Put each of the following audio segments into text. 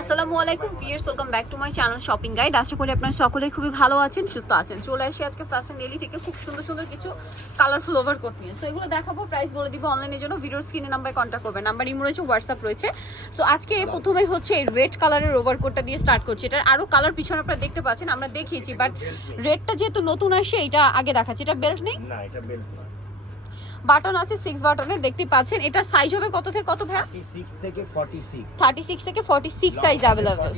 আসসালামু আলাইকুম viewers welcome back to my channel shopping guide আশা করি আপনারা সকলেই খুবই ভালো আছেন সুস্থ আছেন। চলে আসি আজকে ফ্যাশন ডেলি থেকে খুব সুন্দর সুন্দর কিছু কালারফুল ওভারকোট নিয়ে। তো এগুলো দেখাবো প্রাইস বলে দিব অনলাইনের জন্য। ভিডিওর স্ক্রিনে নাম্বারে কন্ট্যাক্ট করবেন। নাম্বার ইমো রয়েছে হোয়াটসঅ্যাপ রয়েছে। সো আজকে প্রথমে হচ্ছে এই রেড কালারের ওভারকোটটা দিয়ে স্টার্ট করছি। এটার আরও কালার পিছনে আপনারা দেখতে পাচ্ছেন আমরা দেখিয়েছি। বাট রেডটা যেহেতু নতুন আসে এটা আগে দেখাচ্ছি। এটা বেল্ট নেই? না এটা বেল্ট না বাটন আছে সিক্স বাটনে দেখতে পাচ্ছেন। এটা সাইজ হবে কত থেকে কত ভাই 36 থেকে 46 থার্টি সিক্স থেকে forty six size available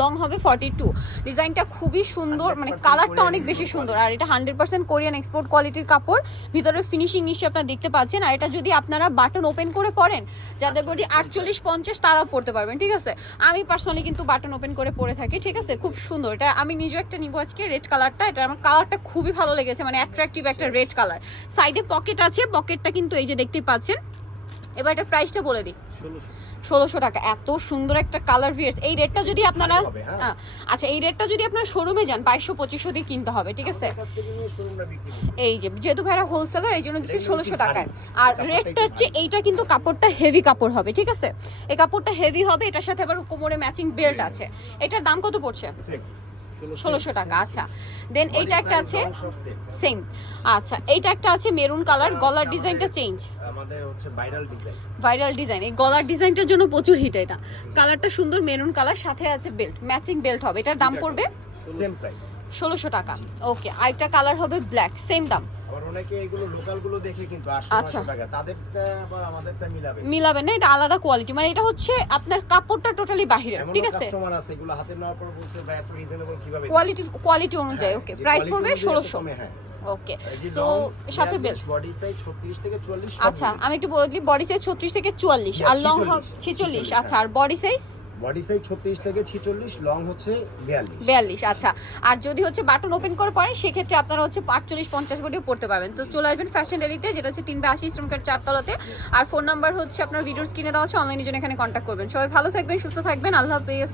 long হবে ফর্টি টু ডিজাইনটা খুবই সুন্দর মানে কালারটা অনেক বেশি সুন্দর। আর এটা হান্ড্রেড পার্সেন্ট কোরিয়ান এক্সপোর্ট কোয়ালিটির কাপড়। ভিতরে ফিনিশিং নিশ্চয়ই আপনারা দেখতে পাচ্ছেন। আর এটা যদি আপনারা বাটন ওপেন করে পরেন যাদের বডি আটচল্লিশ পঞ্চাশ তারাও পড়তে পারবেন ঠিক আছে? আমি পার্সোনালি কিন্তু বাটন ওপেন করে পরে থাকি ঠিক আছে? খুব সুন্দর। এটা আমি নিজে একটা নিবো আজকে রেড কালারটা এটা আমার কালারটা খুবই ভালো লেগেছে মানে অ্যাট্রাকটিভ একটা রেড কালার সাইডে পকেট আছে পকেটটা কিন্তু এই যে দেখতে পাচ্ছেন। এবার এটা প্রাইসটা বলে দিই। ষোলোশো। টাকা। এত সুন্দর একটা কালার ভিয়ার্স এই রেটটা যদি আপনারা হ্যাঁ। হ্যাঁ, আচ্ছা এই রেটটা যদি আপনারা শোরুমে যান বাইশশো পঁচিশশো দিয়ে কিনতে হবে ঠিক আছে? এই যে যেহেতু ভাইরা হোলসেলার এই জন্য দিচ্ছে ষোলোশো টাকায়। আর রেটটা হচ্ছে এইটা কিন্তু কাপড়টা হেভি কাপড় হবে ঠিক আছে? এই কাপড়টা হেভি হবে এটার সাথে আবার কোমরে ম্যাচিং বেল্ট আছে। এটার দাম কত পড়ছে? ষোলোশো টাকা। আচ্ছা। দেন এইটা একটা আছে সেম আচ্ছা এইটা একটা আছে মেরুন কালার গলার ডিজাইনটা চেঞ্জ আমাদের হচ্ছে ভাইরাল ডিজাইন ভাইরাল ডিজাইন এই গলার ডিজাইনটার জন্য প্রচুর হিট এটা। কালারটা সুন্দর মেরুন কালার সাথে আছে বেল্ট ম্যাচিং বেল্ট হবে। এটার দাম পড়বে সেম প্রাইস ষোলোশো টাকা। ওকে আরেকটা কালার হবে ব্ল্যাক সেম দাম। আবার অনেকে এগুলো লোকালগুলো দেখে কিন্তু 800 আচ্ছা। 900 টাকা তাদেরটা আবার আমাদেরটা মিলাবে। মিলাবে না এটা আলাদা কোয়ালিটি মানে এটা হচ্ছে আপনার কাপড়টা টোটালি বাহিরে ঠিক আছে? কাস্টমার আছে এগুলো হাতে নেওয়ার পর বলছে ভাই এত রিজনেবল কীভাবে কোয়ালিটি কোয়ালিটি অনুযায়ী ওকে প্রাইস পড়বে ষোলোশো। হ্যাঁ। ওকে সো সাথে বেল্ট বডি সাইজ 36 থেকে 44 আচ্ছা আমি একটু বলে বডি সাইজ ছত্রিশ থেকে চুয়াল্লিশ Yeah, আর লং 46, ছেচল্লিশ 46, আচ্ছা আর বডি সাইজ বডি সাইজ 36 থেকে 46 লং হচ্ছে 42 বিয়াল্লিশ আচ্ছা। আর যদি হচ্ছে বাটন ওপেন করে পড়েন, সেক্ষেত্রে আপনারা হচ্ছে পাঁচচল্লিশ, পঞ্চাশ বডিও পড়তে পারবেন। তো চলে আসবেন ফ্যাশন ডেলিতে যেটা হচ্ছে তিন বা আশি শ্রমিকের চারতলাতে। আর ফোন নাম্বার হচ্ছে আপনার ভিডিও স্ক্রিনে দেওয়া আছে অনলাইনে জন্য এখানে কন্ট্যাক্ট করবেন। সবাই ভালো থাকবেন, সুস্থ থাকবেন। আল্লাহ হাফেজ।